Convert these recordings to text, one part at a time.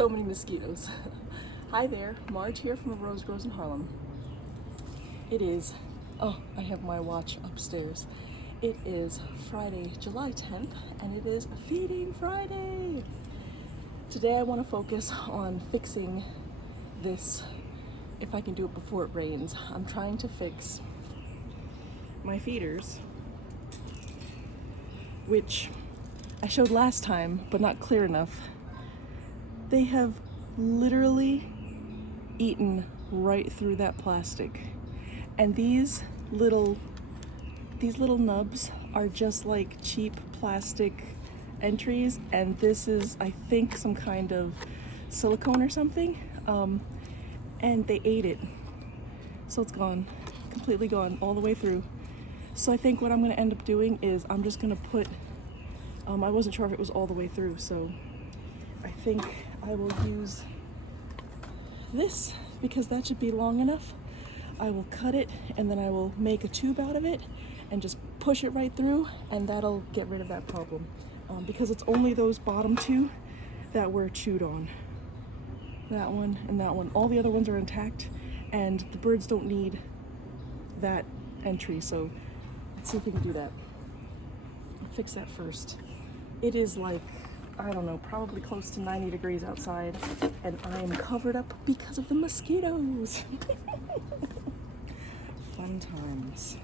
So many mosquitoes. Hi there, Marge here from the Rose Grows in Harlem. It is, oh, I have my watch upstairs. It is Friday, July 10th, and it is Feeding Friday. Today I want to focus on fixing this, if I can do it before it rains. I'm trying to fix my feeders, which I showed last time, but not clear enough. They have literally eaten right through that plastic. And these little nubs are just like cheap plastic entries, and this is, I think, some kind of silicone or something. And they ate it. So it's gone, completely gone all the way through. So I think what I'm gonna end up doing is I'm just gonna put, I wasn't sure if it was all the way through, so I think I will use this because that should be long enough. I will cut it and then I will make a tube out of it and just push it right through, and that'll get rid of that problem. Because it's only those bottom two that were chewed on. That one and that one. All the other ones are intact, and the birds don't need that entry, so let's see if we can do that. I'll fix that first. It is like, I don't know, probably close to 90 degrees outside, and I am covered up because of the mosquitoes. Fun times.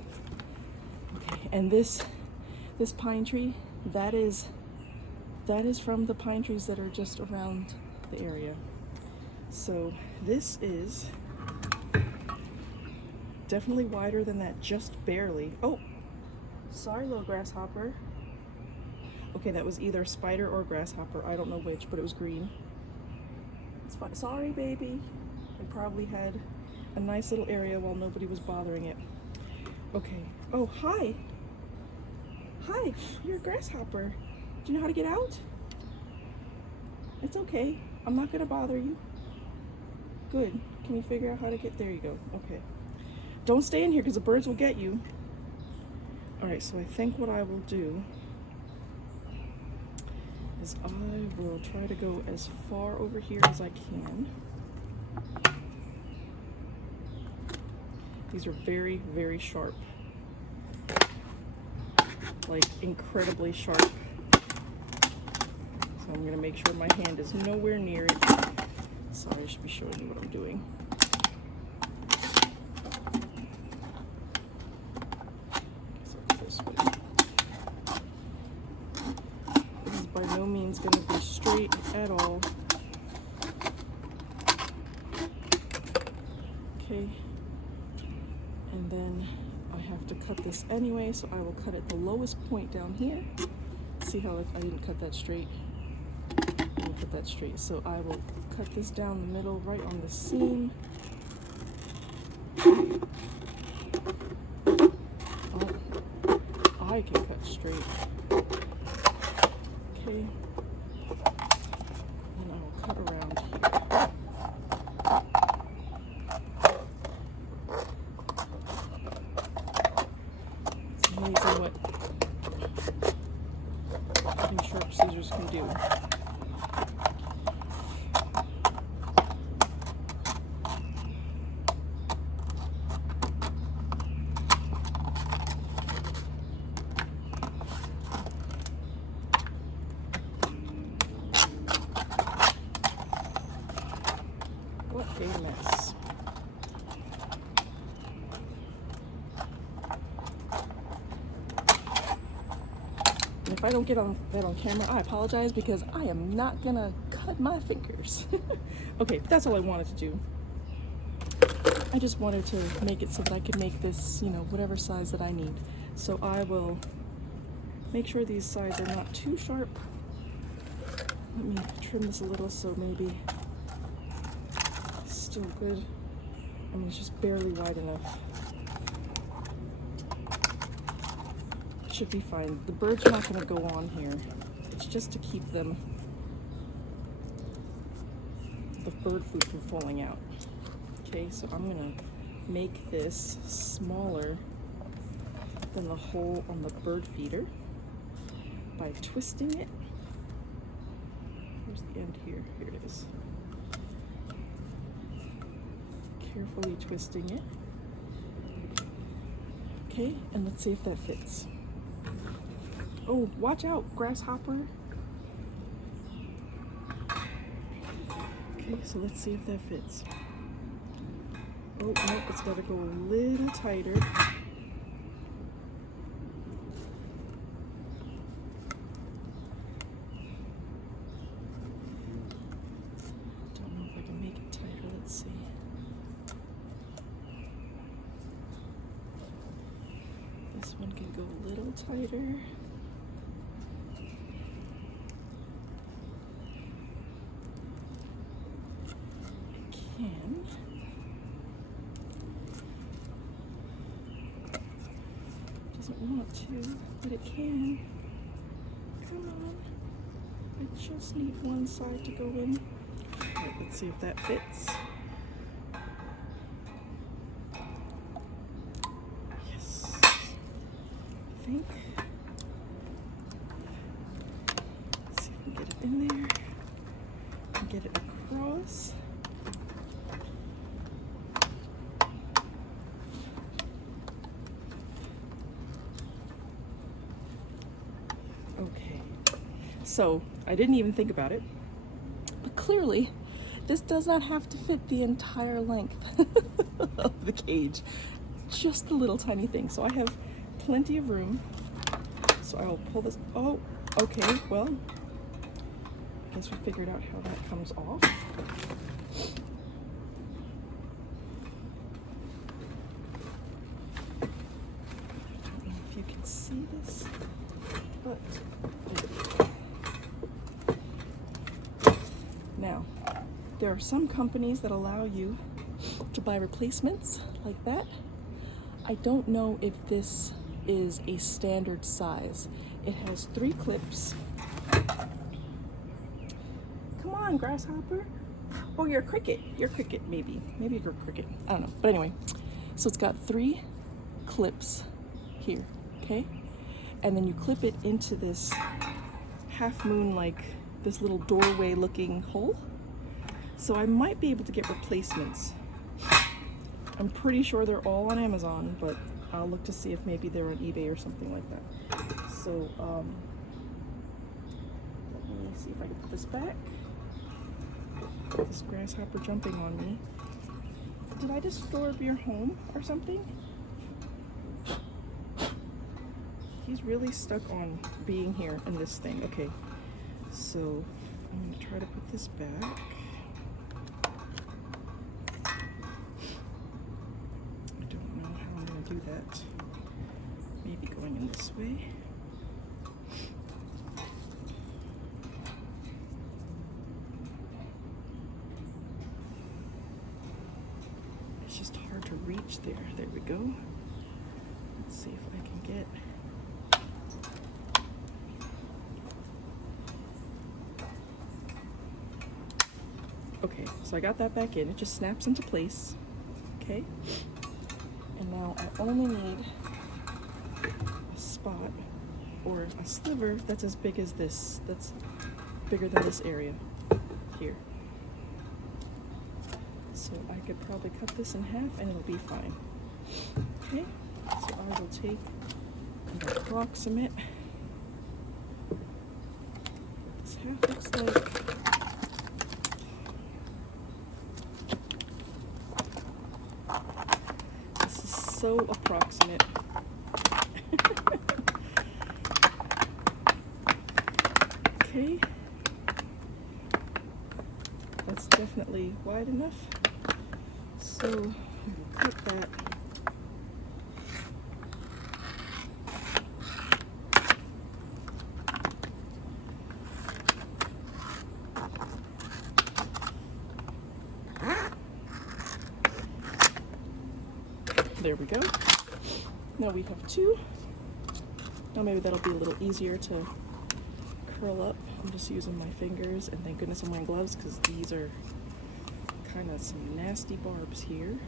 Okay, and this pine tree, that is from the pine trees that are just around the area. So this is definitely wider than that, just barely. Oh, sorry, little grasshopper. Okay, that was either a spider or a grasshopper. I don't know which, but it was green. It's fine. Sorry, baby. It probably had a nice little area while nobody was bothering it. Okay. Oh, hi. Hi, you're a grasshopper. Do you know how to get out? It's okay. I'm not gonna bother you. Good. Can you figure out how to get, there you go. Okay. Don't stay in here because the birds will get you. All right, so I think what I will do is I will try to go as far over here as I can. These are very, very sharp. Like incredibly sharp. So I'm gonna make sure my hand is nowhere near it. Sorry, I should be showing you what I'm doing. By no means going to be straight at all. Okay, and then I have to cut this anyway, so I will cut at the lowest point down here. See how I didn't cut that straight? I didn't cut that straight, so I will cut this down the middle, right on the seam. Oh, I can cut straight. Okay, and I will cut around here. It's amazing what having sharp scissors can do. What a mess. And if I don't get that on camera, I apologize because I am not gonna cut my fingers. Okay, that's all I wanted to do. I just wanted to make it so that I could make this, you know, whatever size that I need. So I will make sure these sides are not too sharp. Let me trim this a little so maybe still good. I mean, it's just barely wide enough. It should be fine. The birds are not going to go on here. It's just to keep them, the bird food from falling out. Okay, so I'm going to make this smaller than the hole on the bird feeder by twisting it where's the end here? Here it is. Carefully twisting it. Okay, and let's see if that fits. Oh, watch out, grasshopper. Okay, so let's see if that fits. Oh, nope, it's gotta go a little tighter. Don't know if I can make it tighter, let's see. This one can go a little tighter. Can. Doesn't want to, but it can. Come on. I just need one side to go in. Alright, let's see if that fits. Yes. I think. Let's see if we can get it in there and get it across. Okay, so I didn't even think about it, but clearly this does not have to fit the entire length of the cage, just a little tiny thing. So I have plenty of room, so I will pull this. Oh, okay, well, I guess we figured out how that comes off. I don't know if you can see this. But now, there are some companies that allow you to buy replacements like that. I don't know if this is a standard size. It has 3 clips. Come on, grasshopper. Oh, you're a cricket. You're a cricket, maybe. Maybe you're a cricket. I don't know. But anyway, so it's got 3 clips here, okay? And then you clip it into this half moon, like this little doorway looking hole. So I might be able to get replacements. I'm pretty sure they're all on Amazon, but I'll look to see if maybe they're on eBay or something like that. So let me see if I can put this back. This grasshopper jumping on me. Did I disturb your home or something? He's really stuck on being here in this thing. Okay, so I'm gonna try to put this back. I don't know how I'm gonna do that. Maybe going in this way. It's just hard to reach there. There we go. Let's see if I can get. Okay, so I got that back in. It just snaps into place. Okay. And now I only need a spot or a sliver that's as big as this. That's bigger than this area here. So I could probably cut this in half and it'll be fine. Okay, so I will take and approximate. This half looks like. So approximate. Okay, that's definitely wide enough. So we'll cut that. There we go. Now we have 2. Now maybe that'll be a little easier to curl up. I'm just using my fingers, and thank goodness I'm wearing gloves because these are kind of some nasty barbs here.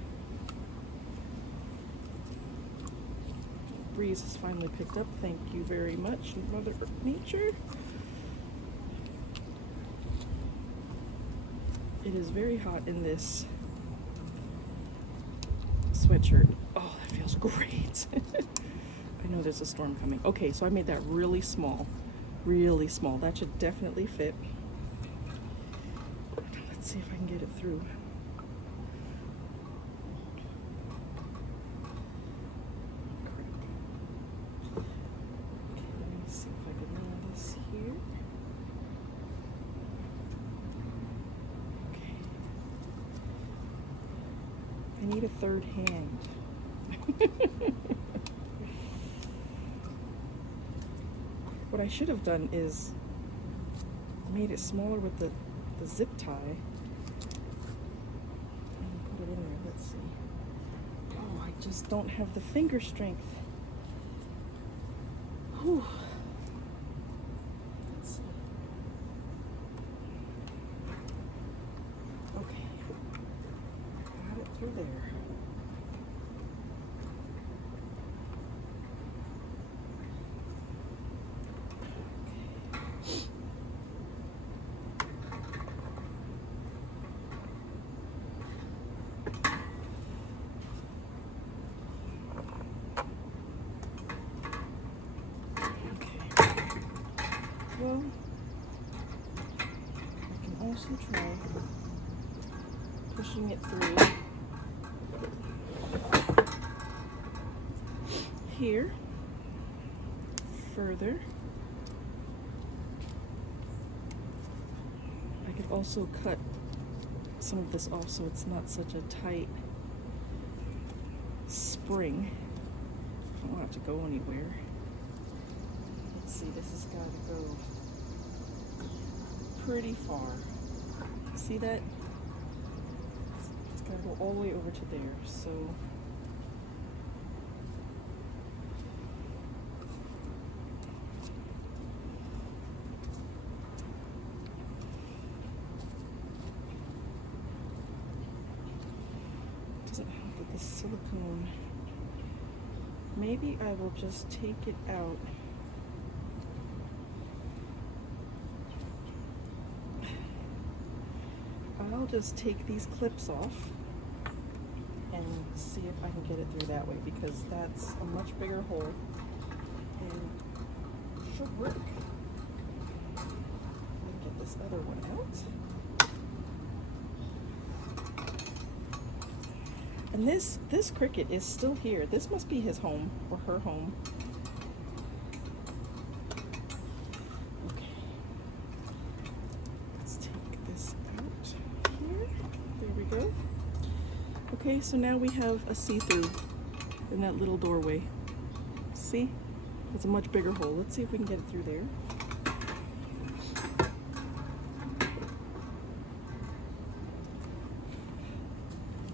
Breeze has finally picked up. Thank you very much, Mother Nature. It is very hot in this sweatshirt. Oh, that feels great. I know there's a storm coming. Okay, so I made that really small. Really small. That should definitely fit. Let's see if I can get it through. Crap. Okay, let me see if I can land this here. Okay. I need a third hand. What I should have done is made it smaller with the zip tie and put it in there. Let's see. Oh, I just don't have the finger strength. Whew. Let's see. Okay. Got it through there. Well, I can also try pushing it through here further. I could also cut some of this off so it's not such a tight spring. I don't want it to go anywhere. Let's see, this has got to go pretty far. See that? It's got to go all the way over to there. So it doesn't help with the silicone. Maybe I will just take it out. I'll just take these clips off and see if I can get it through that way, because that's a much bigger hole and should work. Let me get this other one out. And this cricket is still here. This must be his home or her home. Okay, so now we have a see-through in that little doorway. See? It's a much bigger hole. Let's see if we can get it through there.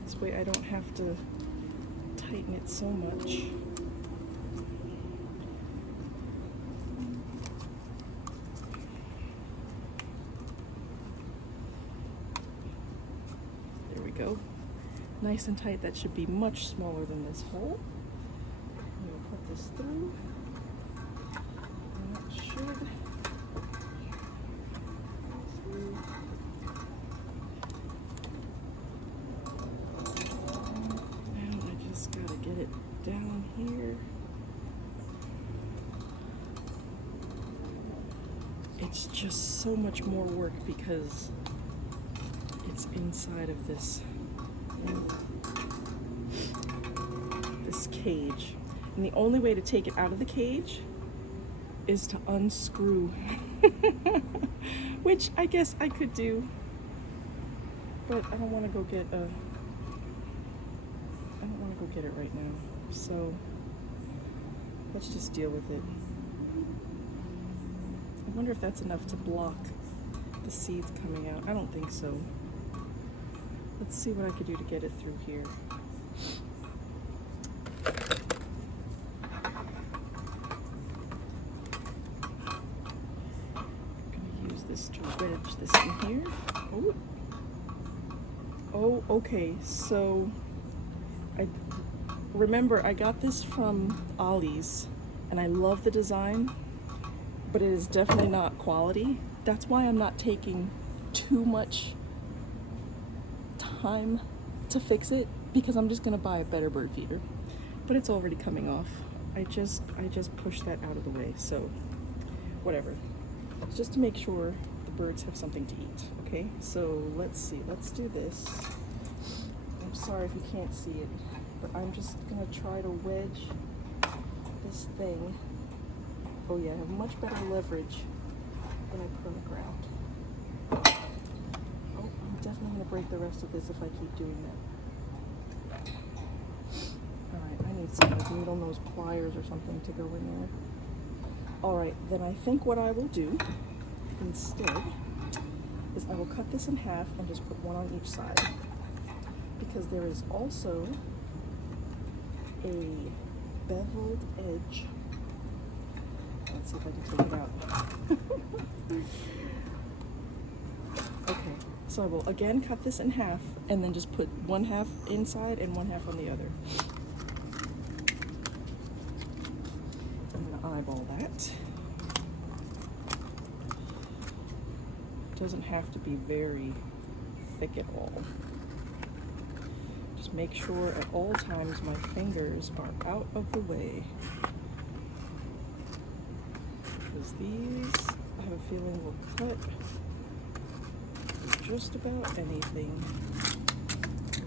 This way I don't have to tighten it so much. There we go. Nice and tight. That should be much smaller than this hole. I'm going to put this through. And that should go through. Now I just got to get it down here. It's just so much more work because it's inside of this cage, and the only way to take it out of the cage is to unscrew which I guess I could do, but I don't want to go get it right now, so let's just deal with it. I wonder if that's enough to block the seeds coming out. I don't think so. Let's see what I could do to get it through here. I'm going to use this to wedge this in here. Oh, okay. So I remember I got this from Ollie's, and I love the design, but it is definitely not quality. That's why I'm not taking too much time to fix it because I'm just gonna buy a better bird feeder. But it's already coming off. I just pushed that out of the way, so whatever. Just to make sure the birds have something to eat, okay? So let's see, let's do this. I'm sorry if you can't see it, but I'm just gonna try to wedge this thing. Oh yeah, I have much better leverage when I put on the ground. Oh, I'm definitely gonna break the rest of this if I keep doing that. Alright, I need some like needle nose pliers or something to go in there. Alright, then I think what I will do instead is I will cut this in half and just put one on each side. Because there is also a beveled edge. Let's see if I can take it out. Okay, so I will again cut this in half and then just put one half inside and one half on the other. I'm gonna eyeball that. Doesn't have to be very thick at all. Just make sure at all times my fingers are out of the way. Because these, I have a feeling, will cut just about anything.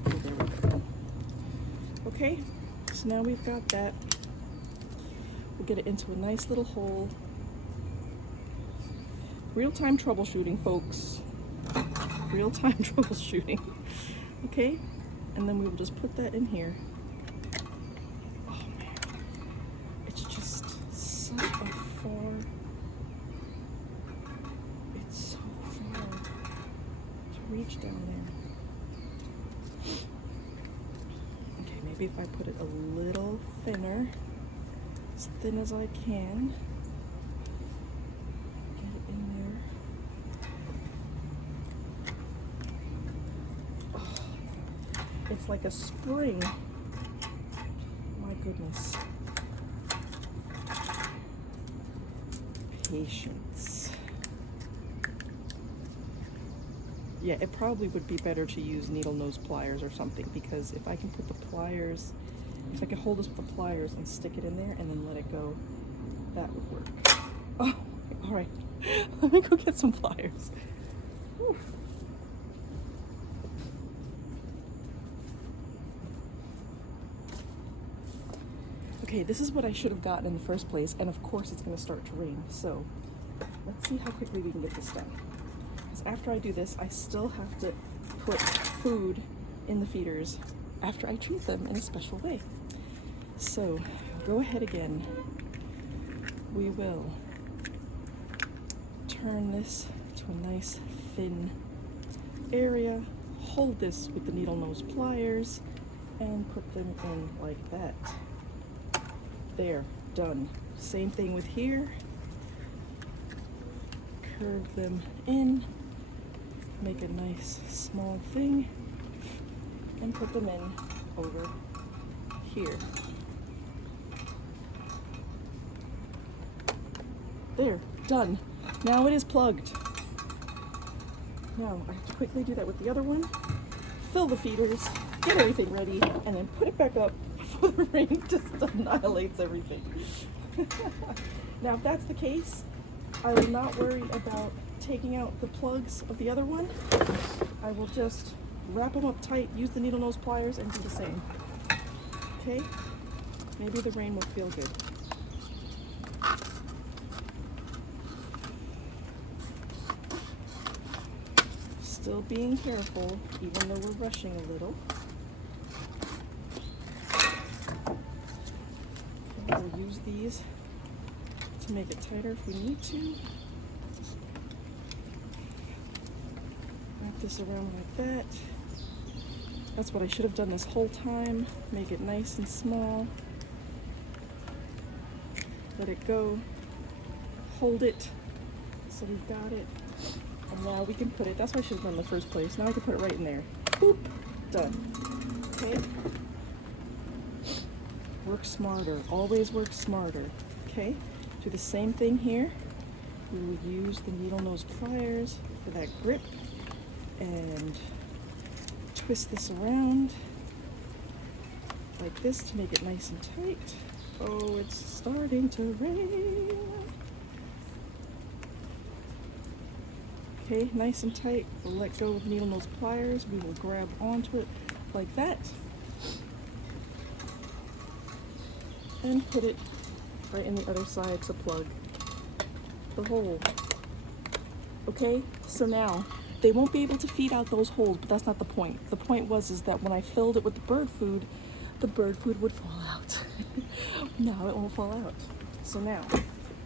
Okay, there we go. Okay, so now we've got that. We'll get it into a nice little hole. Real-time troubleshooting, folks. Real-time troubleshooting. Okay, and then we will just put that in here. Oh man, it's just such a far. It's so far to reach down there. Okay, maybe if I put it a little thinner, as thin as I can. It's like a spring. My goodness. Patience. Yeah, it probably would be better to use needle nose pliers or something, because if I can put the pliers, if I can hold this with the pliers and stick it in there and then let it go, that would work. Oh, all right. Let me go get some pliers. Whew. Okay, this is what I should have gotten in the first place, and of course it's going to start to rain, so let's see how quickly we can get this done. Because after I do this, I still have to put food in the feeders after I treat them in a special way. So, go ahead again. We will turn this to a nice thin area, hold this with the needle nose pliers, and put them in like that. There, done. Same thing with here. Curve them in, make a nice small thing, and put them in over here. There, done. Now it is plugged. Now I have to quickly do that with the other one. Fill the feeders, get everything ready, and then put it back up before the rain just annihilates everything. Now if that's the case, I will not worry about taking out the plugs of the other one. I will just wrap them up tight, use the needle nose pliers, and do the same. Okay? Maybe the rain will feel good. Still being careful, even though we're rushing a little. We'll use these to make it tighter if we need to. Wrap this around like that. That's what I should have done this whole time. Make it nice and small. Let it go. Hold it. So we've got it. And now we can put it, that's what I should have done in the first place. Now I can put it right in there. Boop. Done. Okay? Work smarter. Always work smarter. Okay? Do the same thing here. We will use the needle nose pliers for that grip and twist this around like this to make it nice and tight. Oh, it's starting to rain. Okay, nice and tight. We'll let go of the needle nose pliers. We will grab onto it like that and put it right in the other side to plug the hole. Okay, so now they won't be able to feed out those holes, but that's not the point. The point is that when I filled it with the bird food would fall out. Now it won't fall out. So now,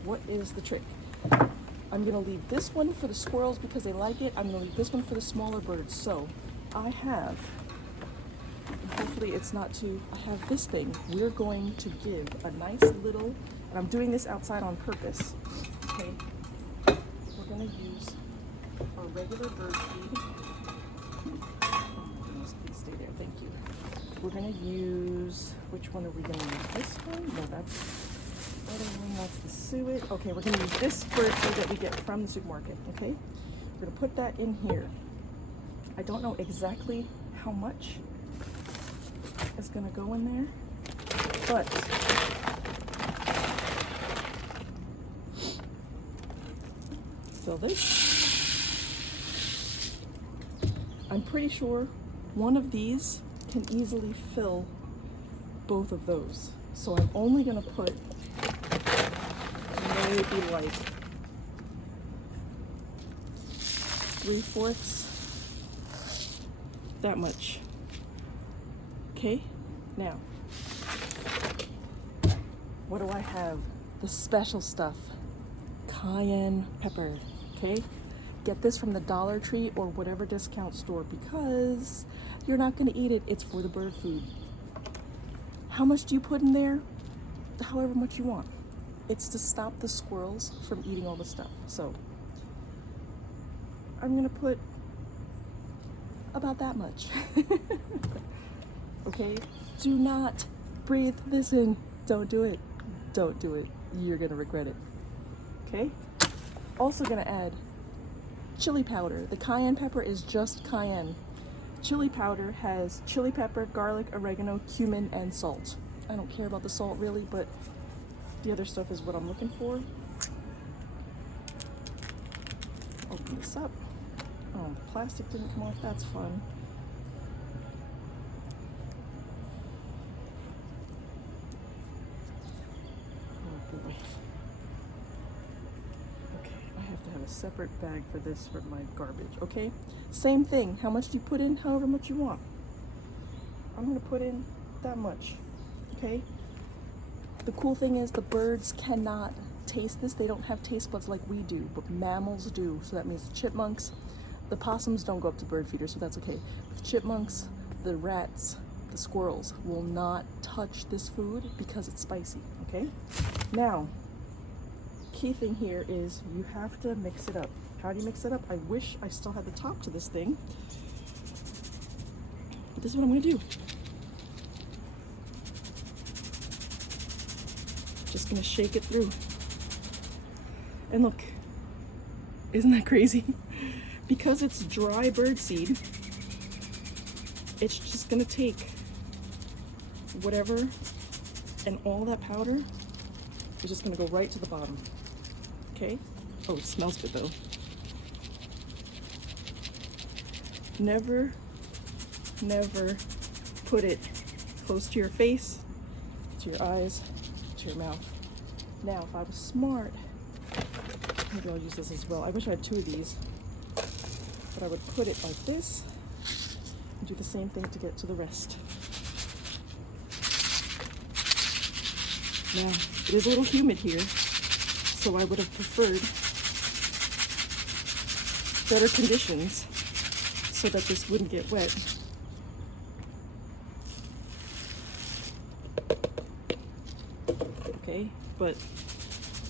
what is the trick? I'm gonna leave this one for the squirrels because they like it. I'm gonna leave this one for the smaller birds. So I have, hopefully it's not too, I have this thing. We're going to give a nice little, and I'm doing this outside on purpose, okay? We're gonna use our regular bird feed. Oh goodness, please stay there, thank you. We're gonna use, which one are we gonna use? This one? No, that's the suet. Okay, we're gonna use this bird food that we get from the supermarket, okay? We're gonna put that in here. I don't know exactly how much is gonna go in there, but fill this. I'm pretty sure one of these can easily fill both of those. So I'm only gonna put maybe like 3/4, that much. Okay, now, what do I have? The special stuff, cayenne pepper, okay? Get this from the Dollar Tree or whatever discount store because you're not gonna eat it, it's for the bird food. How much do you put in there? However much you want. It's to stop the squirrels from eating all the stuff. So I'm gonna put about that much. Okay, do not breathe this in. Don't do it. Don't do it. You're gonna regret it. Okay, also gonna add chili powder. The cayenne pepper is just cayenne. Chili powder has chili pepper, garlic, oregano, cumin, and salt. I don't care about the salt really, but the other stuff is what I'm looking for. Open this up. Oh, the plastic didn't come off, that's fun. Oh boy. Okay, I have to have a separate bag for this for my garbage, okay? Same thing, how much do you put in? However much you want. I'm gonna put in that much, okay? The cool thing is the birds cannot taste this. They don't have taste buds like we do, but mammals do. So that means the chipmunks, the possums don't go up to bird feeders, so that's okay. The chipmunks, the rats, the squirrels will not touch this food because it's spicy, okay? Now, key thing here is you have to mix it up. How do you mix it up? I wish I still had the top to this thing, but this is what I'm gonna do. Just gonna shake it through. And look, isn't that crazy? Because it's dry bird seed, it's just gonna take whatever, and all that powder is just gonna go right to the bottom, okay? Oh, it smells good though. Never, never put it close to your face, to your eyes, to your mouth. Now, if I was smart, maybe I'll use this as well. I wish I had 2 of these, but I would put it like this and do the same thing to get to the rest. Now, it is a little humid here, so I would have preferred better conditions so that this wouldn't get wet. Okay, but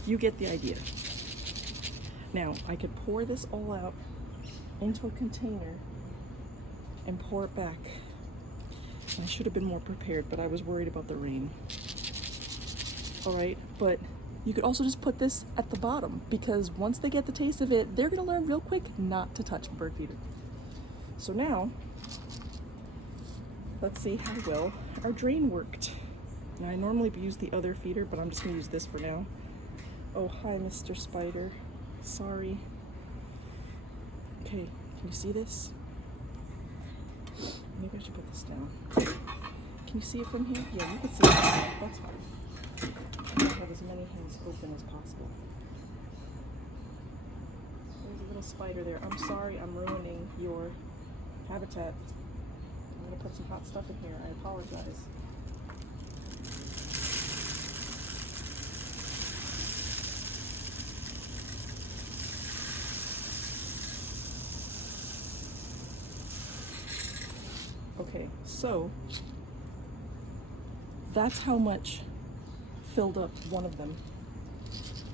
you get the idea. Now, I could pour this all out into a container and pour it back. I should have been more prepared, but I was worried about the rain. All right, but you could also just put this at the bottom because once they get the taste of it, they're gonna learn real quick not to touch a bird feeder. So now, let's see how well our drain worked. Now I normally use the other feeder, but I'm just gonna use this for now. Oh, hi, Mr. Spider. Sorry. Okay, can you see this? Maybe I should put this down. Can you see it from here? Yeah, you can see it. That's fine. I'll have as many hands open as possible. There's a little spider there. I'm sorry I'm ruining your habitat. I'm gonna put some hot stuff in here. I apologize. Okay, so that's how much filled up one of them.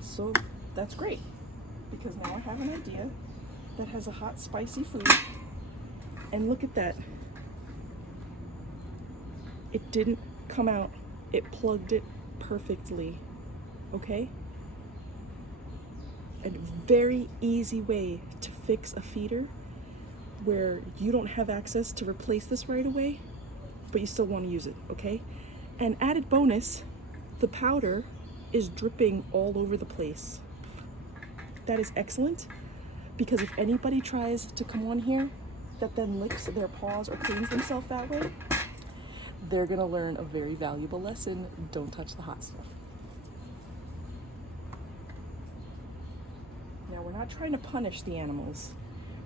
So that's great, because now I have an idea that has a hot, spicy food. And look at that. It didn't come out. It plugged it perfectly. Okay? A very easy way to fix a feeder where you don't have access to replace this right away, but you still want to use it, okay? And added bonus, the powder is dripping all over the place. That is excellent, because if anybody tries to come on here that then licks their paws or cleans themselves that way, they're gonna learn a very valuable lesson. Don't touch the hot stuff. Now, we're not trying to punish the animals.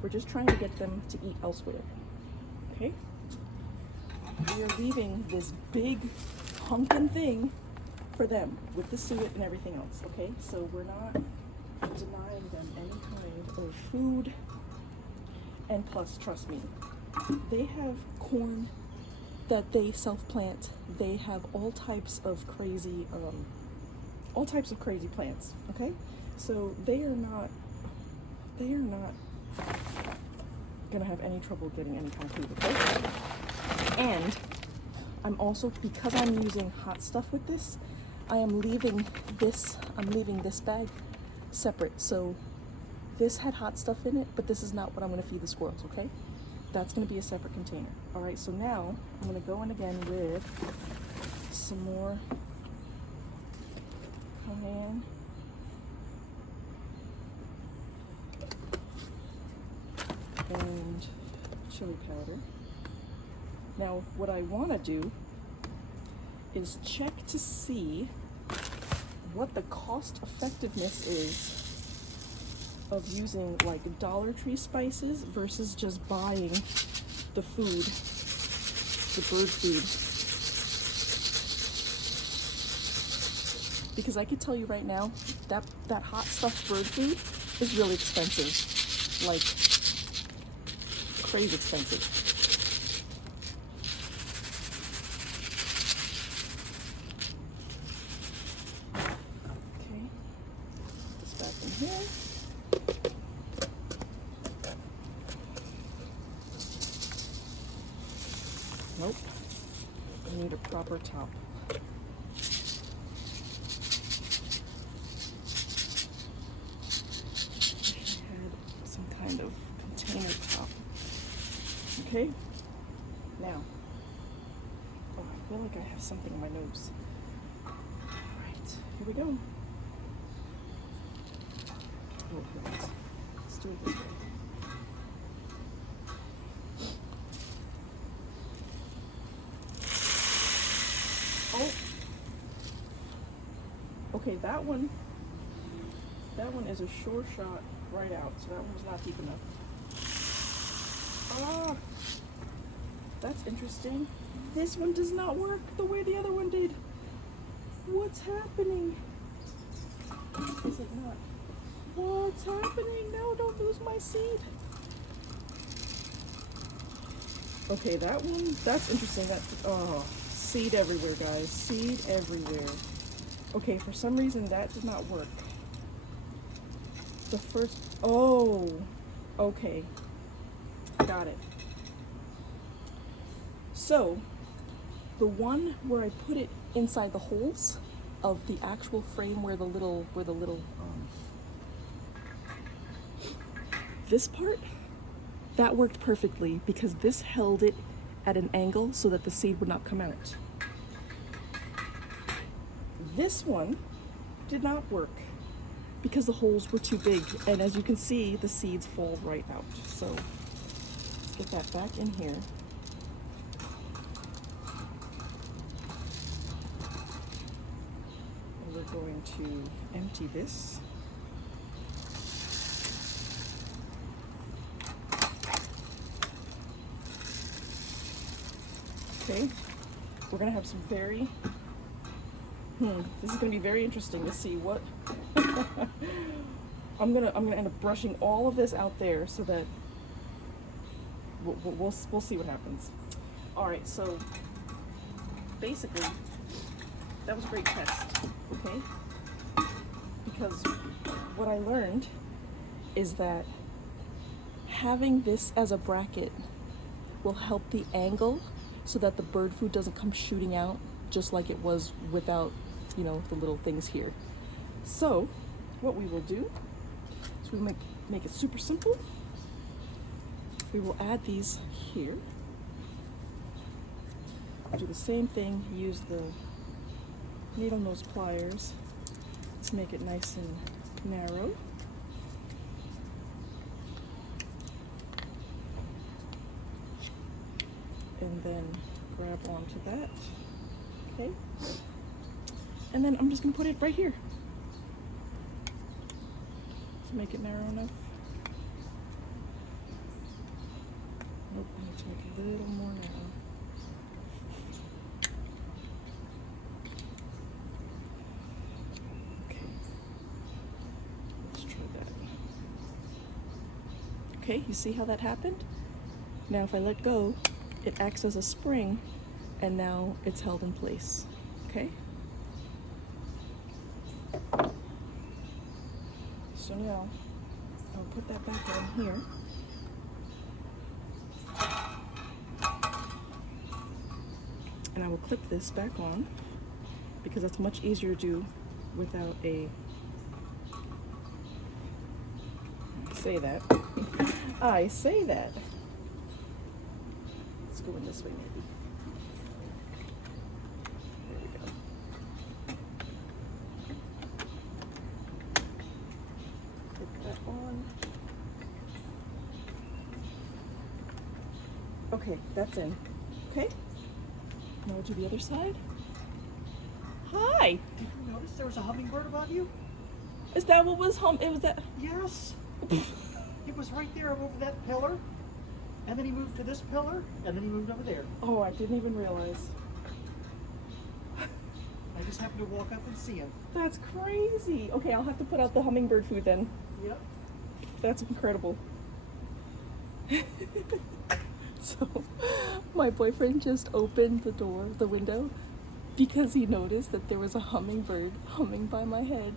We're just trying to get them to eat elsewhere, okay? We are leaving this big hunkin' thing for them with the suet and everything else, okay? So we're not denying them any kind of food. And plus, trust me, they have corn that they self-plant. They have all types of crazy plants, okay? So they are not gonna have any trouble getting any kind of food, okay? And I'm also, because I'm using hot stuff with this, I'm leaving this bag separate. So this had hot stuff in it, but this is not what I'm gonna feed the squirrels, okay? That's gonna be a separate container. All right, so now I'm gonna go in again with some more cayenne. And chili powder. Now, what I want to do is check to see what the cost effectiveness is of using like Dollar Tree spices versus just buying the food, the bird food. Because I could tell you right now that hot stuff bird food is really expensive. Like, crazy expensive. Okay, put this back in here. Nope, I need a proper top. I had some kind of container top. Okay, now, oh, I feel like I have something in my nose. All right, here we go. Oh, right. Let's do it this way. Oh, okay, that one is a sure shot right out, so that one was not deep enough. Ah, that's interesting. This one does not work the way the other one did. What's happening? Is it not? What's happening? No, don't lose my seed. Okay, that one, that's interesting. That, oh, seed everywhere, guys. Seed everywhere. Okay, for some reason that did not work. The first, oh, okay. Got it. So, the one where I put it inside the holes of the actual frame where the little, this part, that worked perfectly because this held it at an angle so that the seed would not come out. This one did not work because the holes were too big, and as you can see, the seeds fall right out. So let's get that back in here. And we're going to empty this. Okay, we're gonna have some very, this is gonna be very interesting to see what, I'm gonna end up brushing all of this out there so that we'll see what happens. All right, so basically, that was a great test, okay? Because what I learned is that having this as a bracket will help the angle so that the bird food doesn't come shooting out just like it was without, you know, the little things here. So what we will do is we make it super simple. We will add these here. Do the same thing, use the needle nose pliers to make it nice and narrow. And then grab onto that, okay? And then I'm just gonna put it right here to make it narrow enough. Nope, I need to make it a little more narrow. Okay, let's try that. Okay, you see how that happened? Now if I let go, it acts as a spring, and now it's held in place, okay? So now, I'll put that back on here. And I will clip this back on, because that's much easier to do without a, I say that. I say that. Let's go in this way maybe. There we go. Put that on. Okay, that's in. Okay. Now we'll do the other side. Hi! Did you notice there was a hummingbird above you? Is that what was it was that? Yes. It was right there over that pillar. And then he moved to this pillar, and then he moved over there. Oh, I didn't even realize. I just happened to walk up and see him. That's crazy. Okay, I'll have to put out the hummingbird food then. Yep. That's incredible. So, my boyfriend just opened the window, because he noticed that there was a hummingbird humming by my head.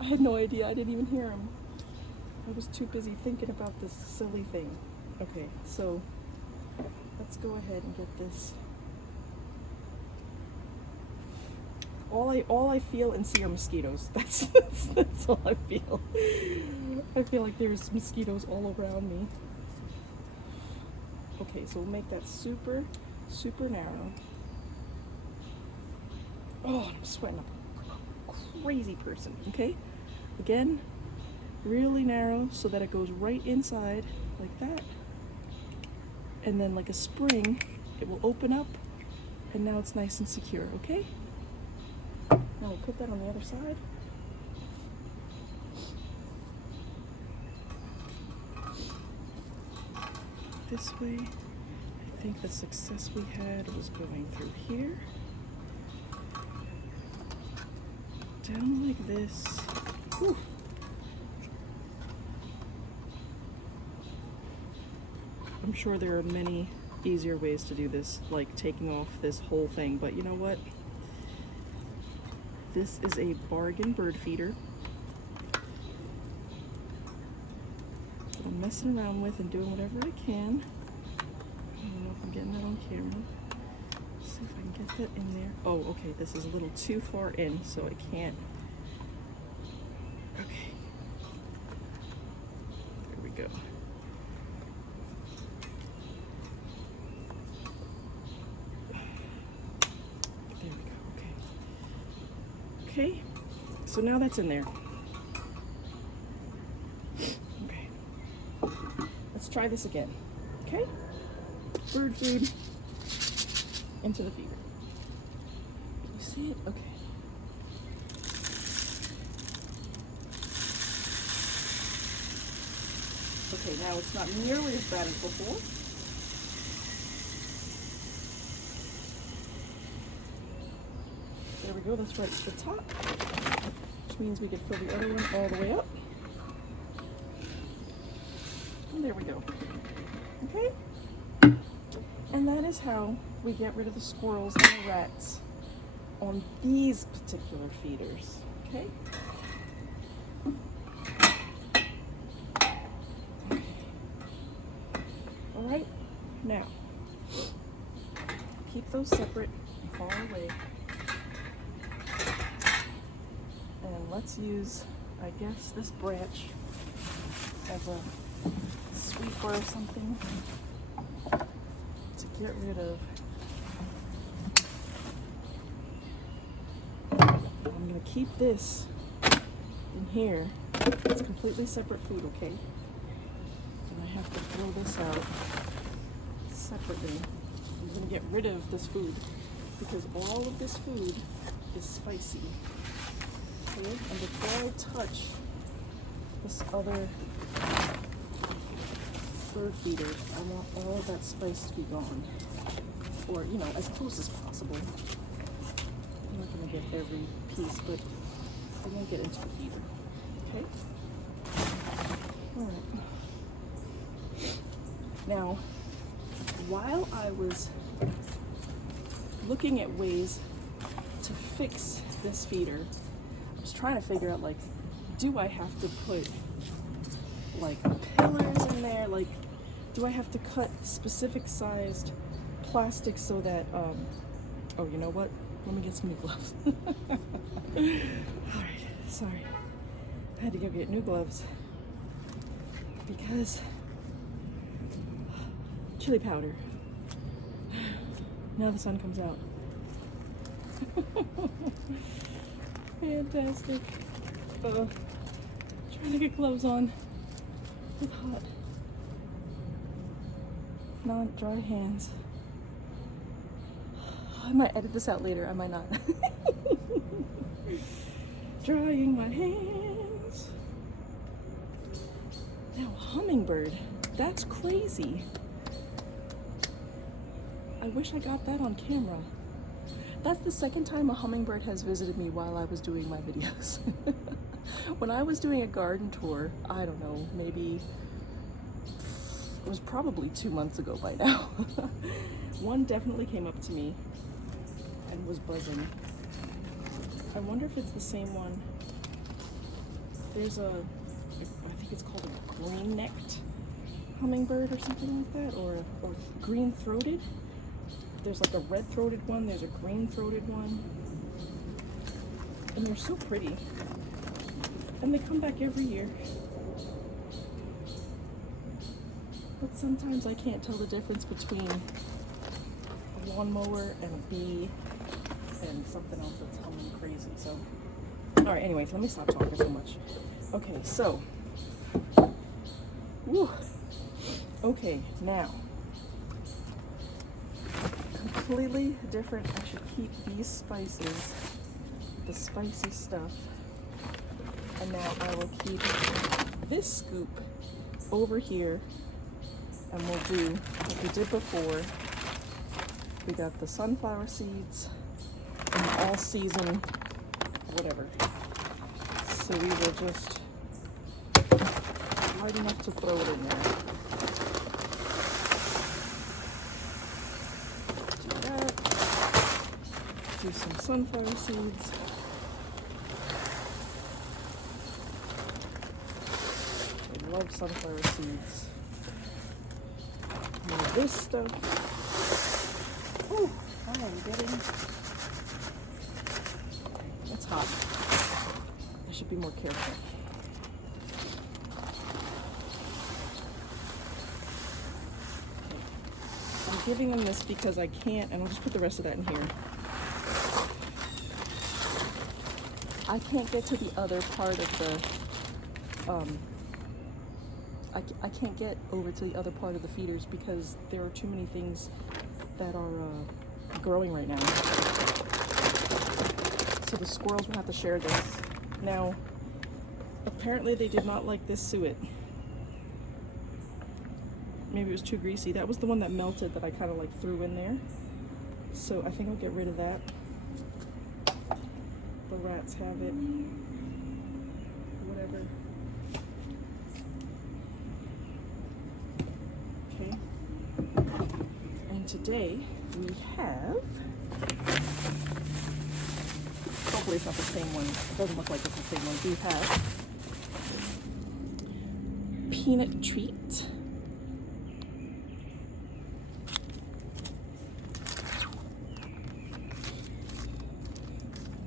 I had no idea, I didn't even hear him. I was too busy thinking about this silly thing. Okay, so let's go ahead and get this. All I feel and see are mosquitoes. That's all I feel. I feel like there's mosquitoes all around me. Okay, so we'll make that super, super narrow. Oh, I'm sweating like a crazy person, okay? Again, really narrow so that it goes right inside like that. And then like a spring, it will open up, and now it's nice and secure, okay? Now we'll put that on the other side. This way. I think the success we had was going through here. Down like this. Whew. I'm sure there are many easier ways to do this, like taking off this whole thing, but you know what? This is a bargain bird feeder that I'm messing around with and doing whatever I can. I don't know if I'm getting that on camera. Let's see if I can get that in there. Oh, okay, this is a little too far in, so I can't. Okay. There we go. Okay, so now that's in there. Okay, let's try this again. Okay, bird food into the feeder. You see it? Okay. Okay, now it's not nearly as bad as before. There we go, that's right to the top, which means we can fill the other one all the way up. And there we go. Okay? And that is how we get rid of the squirrels and the rats on these particular feeders. Okay? All right, now, keep those separate and far away. And let's use, I guess, this branch as a sweeper or something to get rid of. I'm gonna keep this in here. It's completely separate food, okay? And I have to throw this out separately. I'm gonna get rid of this food because all of this food is spicy. Okay? And before I touch this other bird feeder, I want all of that spice to be gone. Or, you know, as close as possible. I'm not gonna get every piece, but I won't get into the feeder. Okay? Alright. Now, while I was looking at ways to fix this feeder, I was trying to figure out, like, do I have to put, like, pillars in there? Like, do I have to cut specific sized plastic so that, oh, you know what? Let me get some new gloves. Alright, sorry. I had to go get new gloves because chili powder. Now the sun comes out. Fantastic. Trying to get gloves on with hot, not dry hands. I might edit this out later, I might not. Drying my hands. Now, a hummingbird. That's crazy. I wish I got that on camera. That's the second time a hummingbird has visited me while I was doing my videos. When I was doing a garden tour, I don't know, maybe, it was probably 2 months ago by now. One definitely came up to me and was buzzing. I wonder if it's the same one. There's a, I think it's called a green-necked hummingbird or something like that, or green-throated. There's like a red-throated one, there's a green-throated one. And they're so pretty. And they come back every year. But sometimes I can't tell the difference between a lawnmower and a bee and something else that's humming crazy. So, all right, anyways, let me stop talking so much. Okay, so, whew. Okay, now, completely different. I should keep these spices, the spicy stuff, and now I will keep this scoop over here, and we'll do like we did before. We got the sunflower seeds and all season whatever. So we will just light enough to throw it in there. Do that. Do some sunflower seeds. I love sunflower seeds. More of this stuff. Oh, I am getting. It's hot. I should be more careful. Okay. I'm giving them this because I can't, and I'll just put the rest of that in here. I can't get to the other part of the, I can't get over to the other part of the feeders because there are too many things that are growing right now. So the squirrels will have to share this. Now, apparently they did not like this suet. Maybe it was too greasy. That was the one that melted that I kind of like threw in there. So I think I'll get rid of that. The rats have it. Whatever. Okay. And today we have, hopefully it's not the same one. It doesn't look like it's the same one. We have peanut treat.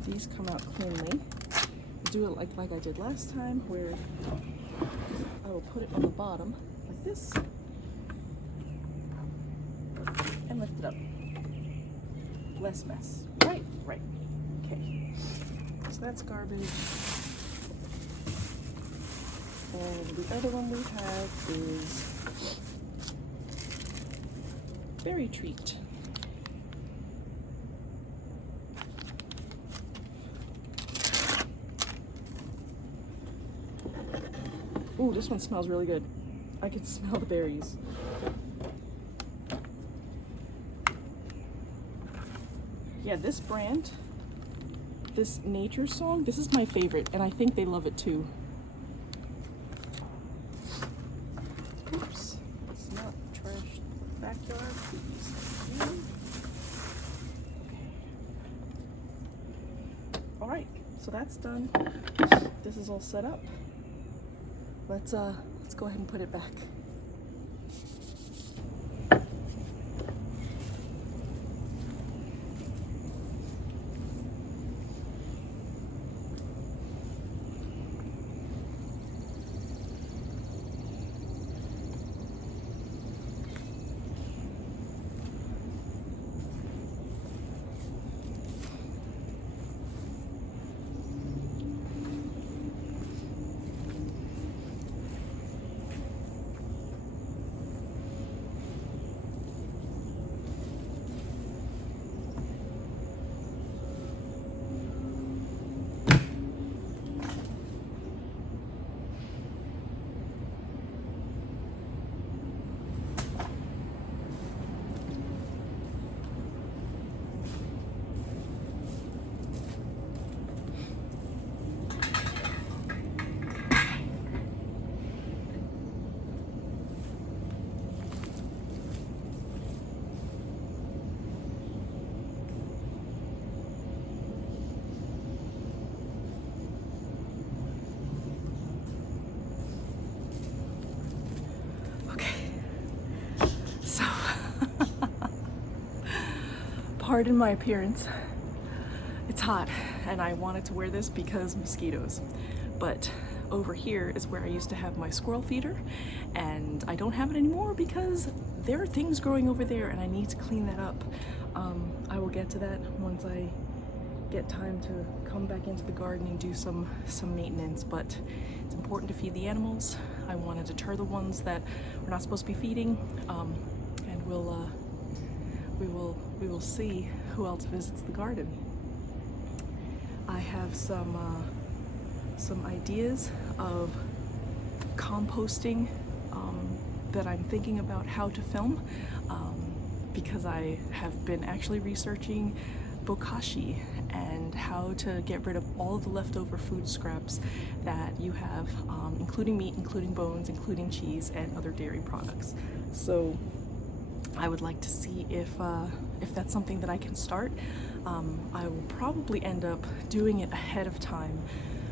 These come out cleanly. Do it like I did last time, where I will put it on the bottom like this and lift it up. Less mess. Right. Okay. So that's garbage. And the other one we have is berry treat. Ooh, this one smells really good. I can smell the berries. Yeah, this brand, this Nature Song, this is my favorite, and I think they love it too. Oops, let's not trash the backyard, please. Okay. All right, so that's done. This is all set up. Let's go ahead and put it back. Pardon my appearance. It's hot and I wanted to wear this because mosquitoes. But over here is where I used to have my squirrel feeder, and I don't have it anymore because there are things growing over there and I need to clean that up. I will get to that once I get time to come back into the garden and do some maintenance, but it's important to feed the animals. I want to deter the ones that we're not supposed to be feeding, and we will see who else visits the garden. I have some ideas of composting that I'm thinking about how to film, because I have been actually researching bokashi and how to get rid of all of the leftover food scraps that you have, including meat, including bones, including cheese, and other dairy products. So I would like to see if that's something that I can start. I will probably end up doing it ahead of time,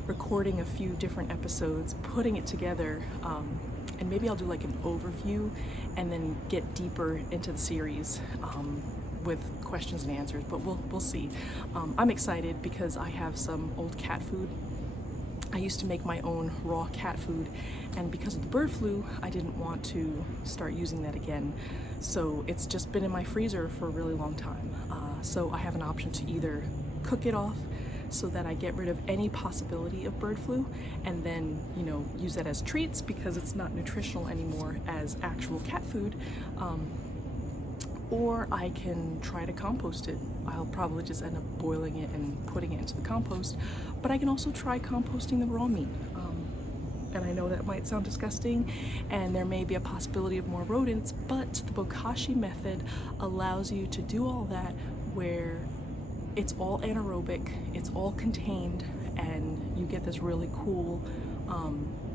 recording a few different episodes, putting it together, and maybe I'll do like an overview and then get deeper into the series with questions and answers, but we'll see. I'm excited because I have some old cat food. I used to make my own raw cat food, and because of the bird flu, I didn't want to start using that again. So it's just been in my freezer for a really long time. So I have an option to either cook it off, so that I get rid of any possibility of bird flu, and then, you know, use that as treats because it's not nutritional anymore as actual cat food. Or I can try to compost it. I'll probably just end up boiling it and putting it into the compost, but I can also try composting the raw meat. And I know that might sound disgusting, and there may be a possibility of more rodents, but the bokashi method allows you to do all that where it's all anaerobic, it's all contained, and you get this really cool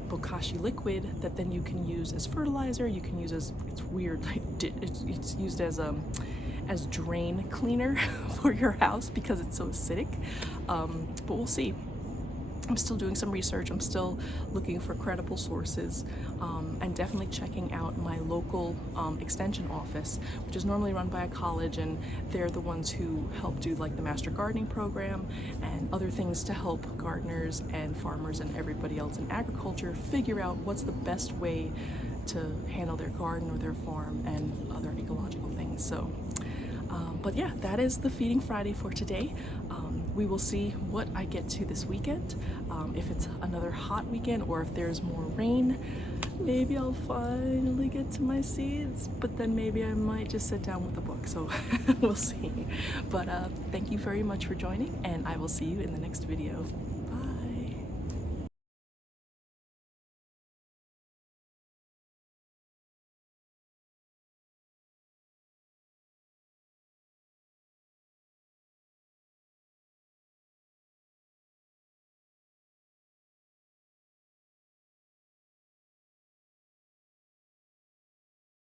bokashi liquid that then you can use as fertilizer. You can use as, it's weird, like it's used as drain cleaner for your house because it's so acidic. But we'll see. I'm still doing some research. I'm still looking for credible sources, and definitely checking out my local extension office, which is normally run by a college, and they're the ones who help do like the master gardening program and other things to help gardeners and farmers and everybody else in agriculture figure out what's the best way to handle their garden or their farm and other ecological things. So but yeah, that is the Feeding Friday for today. We will see what I get to this weekend. If it's another hot weekend or if there's more rain, maybe I'll finally get to my seeds, but then maybe I might just sit down with a book, so we'll see. But thank you very much for joining, and I will see you in the next video. Bye.